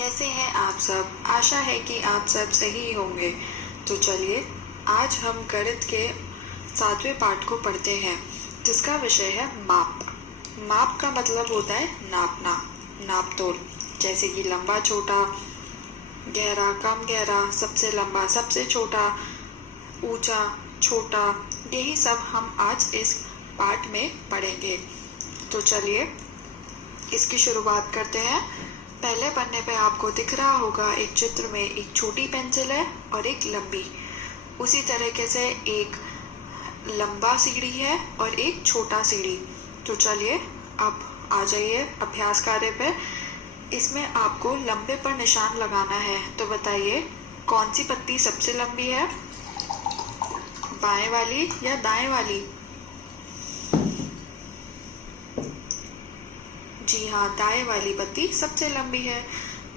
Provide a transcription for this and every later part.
कैसे हैं आप सब? आशा है कि आप सब सही होंगे। तो चलिए आज हम गणित के 7वें पाठ को पढ़ते हैं, जिसका विषय है माप। माप का मतलब होता है नापना, नाप तोल। जैसे कि लंबा छोटा, गहरा कम गहरा, सबसे लंबा सबसे छोटा, ऊंचा छोटा, यही सब हम आज इस पाठ में पढ़ेंगे। तो चलिए इसकी शुरुआत करते हैं। पहले पन्ने पे आपको दिख रहा होगा एक चित्र में एक छोटी पेंसिल है और एक लंबी। उसी तरीके से एक लंबा सीढ़ी है और एक छोटा सीढ़ी। तो चलिए अब आ जाइए अभ्यास कार्य पे। इसमें आपको लंबे पर निशान लगाना है। तो बताइए कौन सी पत्ती सबसे लंबी है, बाएं वाली या दाएं वाली? जी हाँ, दाएं वाली पत्ती सबसे लंबी है।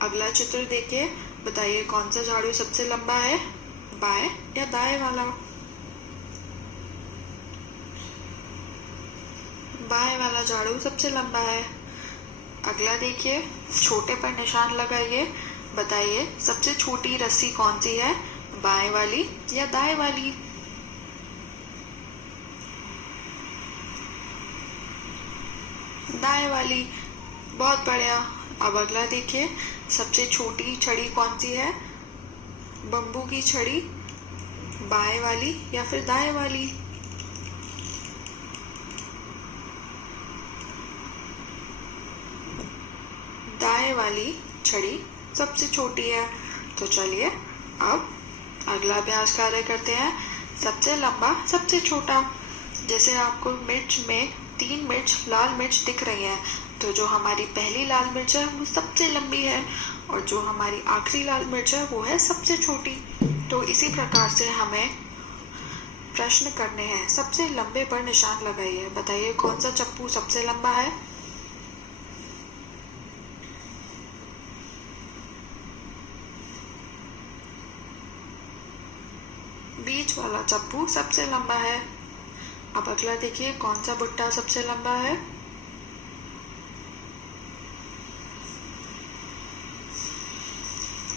अगला चित्र देखिए, बताइए कौन सा झाड़ू सबसे लंबा है, बाएं या दाएं वाला? बाएं वाला झाड़ू सबसे लंबा है। अगला देखिए, छोटे पर निशान लगाइए। बताइए सबसे छोटी रस्सी कौन सी है, बाएं वाली या दाएं वाली? दाएं वाली। बहुत बढ़िया। अब अगला देखिए, सबसे छोटी छड़ी कौन सी है, बम्बू की छड़ी, बाएं वाली या फिर दाएं वाली? दाएं वाली छड़ी सबसे छोटी है। तो चलिए अब अगला अभ्यास कार्य करते हैं। सबसे लंबा सबसे छोटा। जैसे आपको मिर्च में 3 मिर्च लाल मिर्च दिख रही है, तो जो हमारी पहली लाल मिर्च है वो सबसे लंबी है और जो हमारी आखिरी लाल मिर्च है वो है सबसे छोटी। तो इसी प्रकार से हमें प्रश्न करने हैं। सबसे लंबे पर निशान लगाइए। बताइए कौन सा चप्पू सबसे लंबा है? बीच वाला चप्पू सबसे लंबा है। अब अगला देखिए, कौन सा भुट्टा सबसे लंबा है?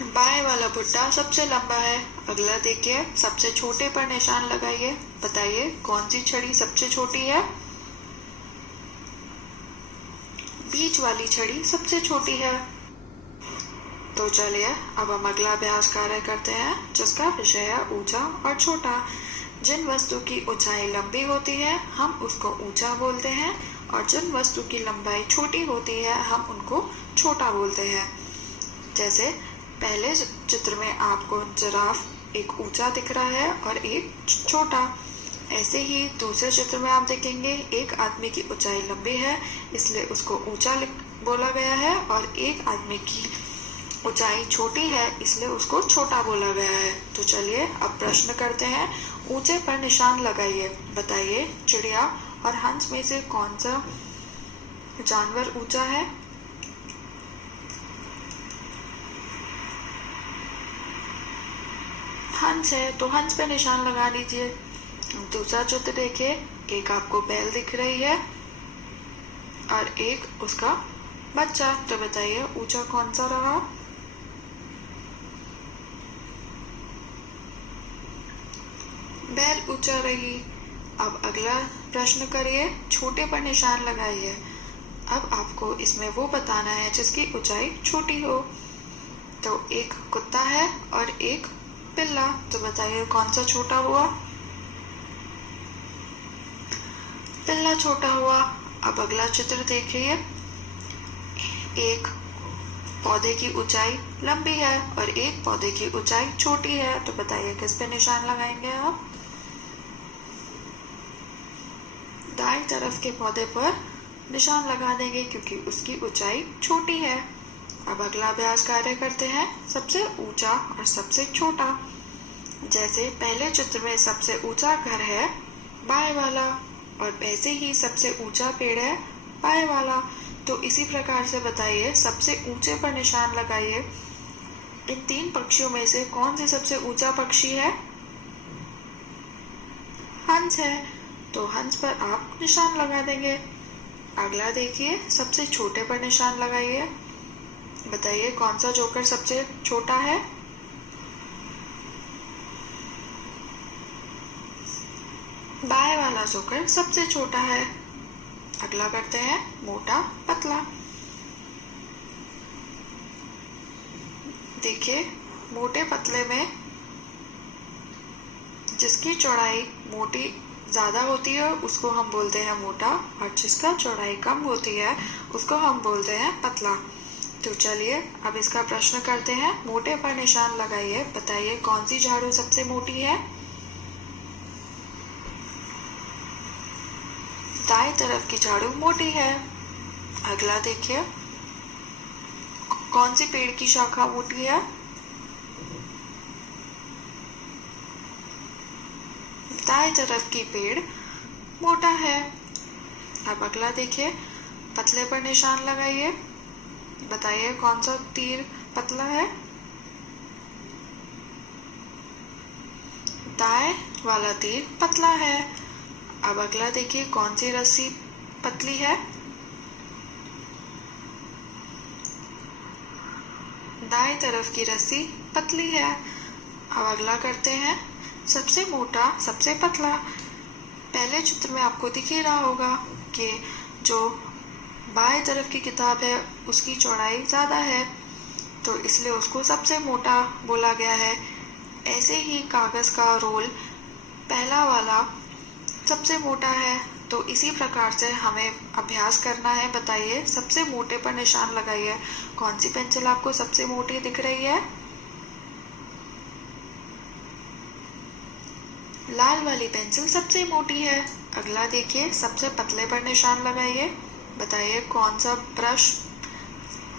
बाएं वाला भुट्टा सबसे लंबा है। अगला देखिए, सबसे छोटे पर निशान लगाइए। बताइए कौन सी छड़ी सबसे छोटी है? बीच वाली छड़ी सबसे छोटी है। तो चलिए अब हम अगला अभ्यास कार्य करते हैं, जिसका विषय है ऊंचा और छोटा। जिन वस्तु की ऊंचाई लंबी होती है हम उसको ऊंचा बोलते हैं, और जिन वस्तु की लंबाई छोटी होती है हम उनको छोटा बोलते हैं। जैसे पहले चित्र में आपको जिराफ एक ऊंचा दिख रहा है और एक छोटा। ऐसे ही दूसरे चित्र में आप देखेंगे एक आदमी की ऊंचाई लंबी है, इसलिए उसको ऊंचा बोला गया है, और एक आदमी की ऊंचाई छोटी है इसलिए उसको छोटा बोला गया है। तो चलिए अब प्रश्न करते हैं। ऊंचे पर निशान लगाइए। बताइए चिड़िया और हंस में से कौन सा जानवर ऊंचा है? हंस है, तो हंस पे निशान लगा लीजिए। दूसरा चित्र देखिए, एक आपको बैल दिख रही है और एक उसका बच्चा। तो बताइए ऊंचा कौन सा रहा? बैल ऊंचा रही। अब अगला प्रश्न करिए, छोटे पर निशान लगाइए। अब आपको इसमें वो बताना है जिसकी ऊंचाई छोटी हो। तो एक कुत्ता है और एक पिल्ला। तो बताइए कौन सा छोटा हुआ? पिल्ला छोटा हुआ। अब अगला चित्र देखिए, एक पौधे की ऊंचाई लंबी है और एक पौधे की ऊंचाई छोटी है। तो बताइए किस पे निशान लगाएंगे आप? दाएं तरफ के पौधे पर निशान लगा देंगे क्योंकि उसकी ऊंचाई छोटी है। अब अगला अभ्यास कार्य करते हैं, सबसे ऊंचा और सबसे छोटा। जैसे पहले चित्र में सबसे ऊंचा घर है बाएं वाला, और ऐसे ही सबसे ऊंचा पेड़ है बाएं वाला। तो इसी प्रकार से बताइए सबसे ऊंचे पर निशान लगाइए। इन 3 पक्षियों में से कौन से सबसे ऊंचा पक्षी है? हंस है, तो हंस पर आप निशान लगा देंगे। अगला देखिए, सबसे छोटे पर निशान लगाइए। बताइए कौन सा जोकर सबसे छोटा है? बाएं वाला जोकर सबसे छोटा है। अगला करते हैं मोटा पतला। देखिए मोटे पतले में जिसकी चौड़ाई मोटी ज्यादा होती है उसको हम बोलते हैं मोटा, और जिसका चौड़ाई कम होती है उसको हम बोलते हैं पतला। तो चलिए अब इसका प्रश्न करते हैं। मोटे पर निशान लगाइए, बताइए कौन सी झाड़ू सबसे मोटी है? दाएं तरफ की झाड़ू मोटी है। अगला देखिए कौन सी पेड़ की शाखा मोटी है? दाएं तरफ की पेड़ मोटा है। अब अगला देखिए, पतले पर निशान लगाइए, बताइए कौन सा तीर पतला है? दाएं वाला तीर पतला है। अब अगला देखिए कौन सी रस्सी पतली है? दाएं तरफ की रस्सी पतली है। अब अगला करते हैं सबसे मोटा सबसे पतला। पहले चित्र में आपको दिख ही रहा होगा कि जो बाएं तरफ की किताब है उसकी चौड़ाई ज़्यादा है, तो इसलिए उसको सबसे मोटा बोला गया है। ऐसे ही कागज़ का रोल पहला वाला सबसे मोटा है, तो इसी प्रकार से हमें अभ्यास करना है। बताइए सबसे मोटे पर निशान लगाइए। कौन सी पेंसिल आपको सबसे मोटी दिख रही है? लाल वाली पेंसिल सबसे मोटी है। अगला देखिए सबसे पतले पर निशान लगाइए, बताइए कौन सा ब्रश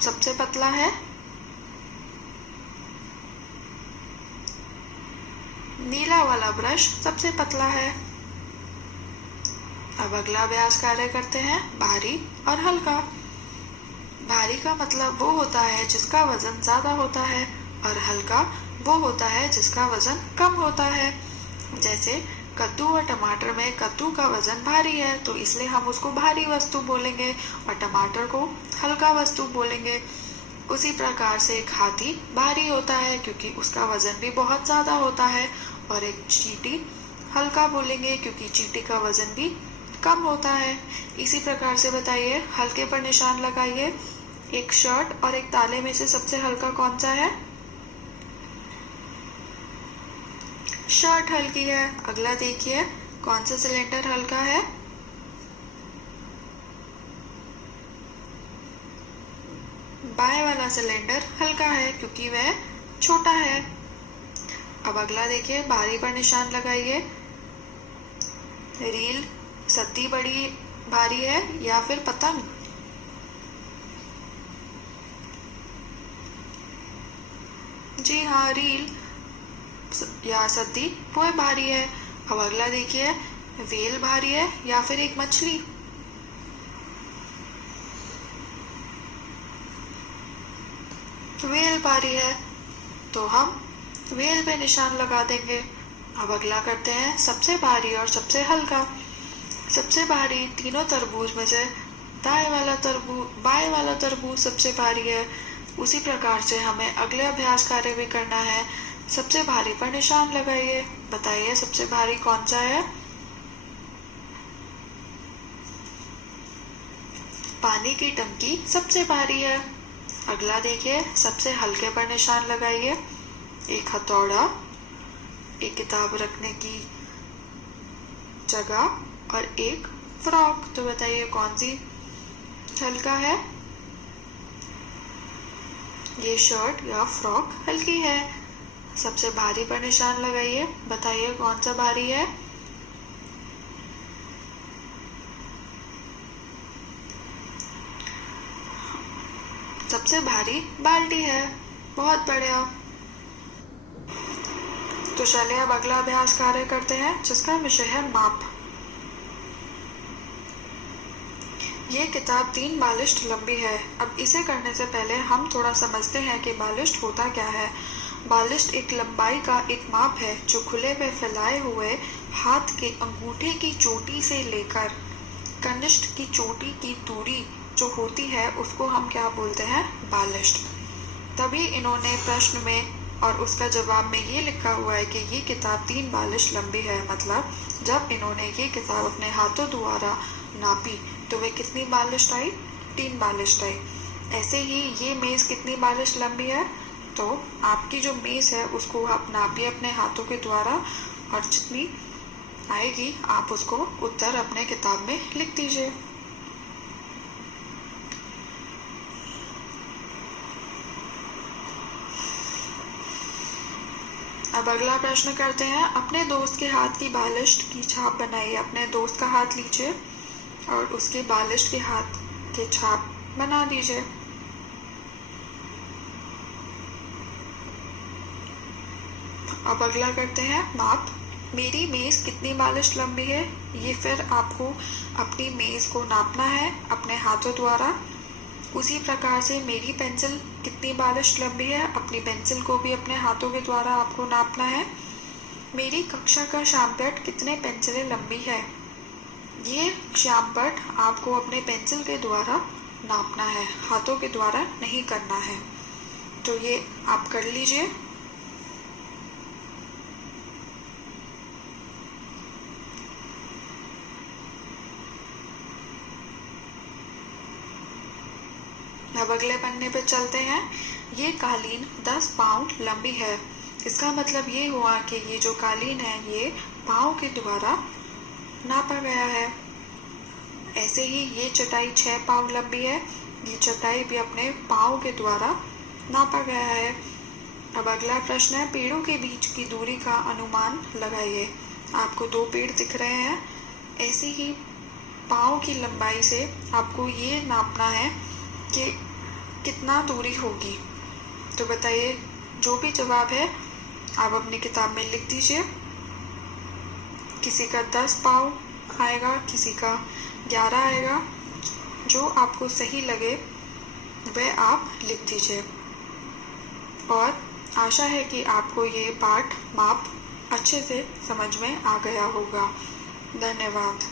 सबसे पतला है? नीला वाला ब्रश सबसे पतला है। अब अगला अभ्यास कार्य करते हैं, भारी और हल्का। भारी का मतलब वो होता है जिसका वजन ज्यादा होता है, और हल्का वो होता है जिसका वजन कम होता है। जैसे कद्दू और टमाटर में कद्दू का वजन भारी है, तो इसलिए हम उसको भारी वस्तु बोलेंगे और टमाटर को हल्का वस्तु बोलेंगे। उसी प्रकार से एक हाथी भारी होता है क्योंकि उसका वजन भी बहुत ज्यादा होता है, और एक चींटी हल्का बोलेंगे क्योंकि चींटी का वजन भी कम होता है। इसी प्रकार से बताइए, हल्के पर निशान लगाइए। एक शर्ट और एक ताले में से सबसे हल्का कौन सा है? शर्ट हल्की है। अगला देखिए कौन सा सिलेंडर हल्का है? बाएं वाला सिलेंडर हल्का है क्योंकि वह छोटा है। अब अगला देखिए, भारी पर निशान लगाइए। रील सत्ती बड़ी भारी है या फिर पतंग? जी हाँ, रील या सत्ती वो भारी है। अब अगला देखिए, वेल भारी है या फिर एक मछली? वेल भारी है, तो हम वेल पे निशान लगा देंगे। अब अगला करते हैं सबसे भारी और सबसे हल्का। सबसे भारी तीनों तरबूज में से बाएं वाला तरबूज सबसे भारी है। उसी प्रकार से हमें अगले अभ्यास कार्य भी करना है। सबसे भारी पर निशान लगाइए, बताइए सबसे भारी कौन सा है? पानी की टंकी सबसे भारी है। अगला देखिए, सबसे हल्के पर निशान लगाइए। एक हथौड़ा, एक किताब रखने की जगह और एक फ्रॉक। तो बताइए कौन सी हल्का है? ये शर्ट या फ्रॉक हल्की है। सबसे भारी पर निशान लगाइए, बताइए कौन सा भारी है? सबसे भारी बाल्टी है। बहुत बढ़िया। तो चलिए अब अगला अभ्यास कार्य करते हैं जिसका विषय है माप। ये किताब 3 बालिश्ट लंबी है। अब इसे करने से पहले हम थोड़ा समझते हैं कि बालिश्ट होता क्या है। बालिश्ट एक लंबाई का एक माप है जो खुले में फैलाए हुए हाथ के अंगूठे की चोटी से लेकर कनिष्ठ की चोटी की दूरी जो होती है उसको हम क्या बोलते हैं? बालिश्ट। तभी इन्होंने प्रश्न में और उसका जवाब में ये लिखा हुआ है कि ये किताब 3 बालिश लंबी है। मतलब जब इन्होंने ये किताब अपने हाथों द्वारा नापी तो वे कितनी बालिश आई? 3 बालिश आई। ऐसे ही ये मेज़ कितनी बालिश लंबी है? तो आपकी जो मेज़ है उसको आप नापिए अपने हाथों के द्वारा और जितनी आएगी आप उसको उत्तर अपने किताब में लिख दीजिए। अब अगला प्रश्न करते हैं। अपने दोस्त के हाथ की बालिश की छाप बनाइए। अपने दोस्त का हाथ लीजिए और उसके बालिश के हाथ के छाप बना दीजिए। अब अगला करते हैं माप। मेरी मेज़ कितनी बालिश लंबी है? ये फिर आपको अपनी मेज़ को नापना है अपने हाथों द्वारा। उसी प्रकार से मेरी पेंसिल कितनी बालिश लंबी है? अपनी पेंसिल को भी अपने हाथों के द्वारा आपको नापना है। मेरी कक्षा का श्यामपट्ट कितने पेंसिलें लंबी है? ये श्यामपट्ट आपको अपने पेंसिल के द्वारा नापना है, हाथों के द्वारा नहीं करना है। तो ये आप कर लीजिए। अब अगले पन्ने पर चलते हैं। ये कालीन 10 पाउंड लंबी है। इसका मतलब ये हुआ कि ये जो कालीन है ये पाँव के द्वारा नापा गया है। ऐसे ही ये चटाई 6 पाउंड लंबी है। ये चटाई भी अपने पाँव के द्वारा नापा गया है। अब अगला प्रश्न है, पेड़ों के बीच की दूरी का अनुमान लगाइए। आपको 2 पेड़ दिख रहे हैं। ऐसे ही पाँव की लंबाई से आपको ये नापना है कि कितना दूरी होगी। तो बताइए, जो भी जवाब है आप अपनी किताब में लिख दीजिए। किसी का 10 पाँव आएगा, किसी का 11 आएगा। जो आपको सही लगे वह आप लिख दीजिए। और आशा है कि आपको ये पाठ माप अच्छे से समझ में आ गया होगा। धन्यवाद।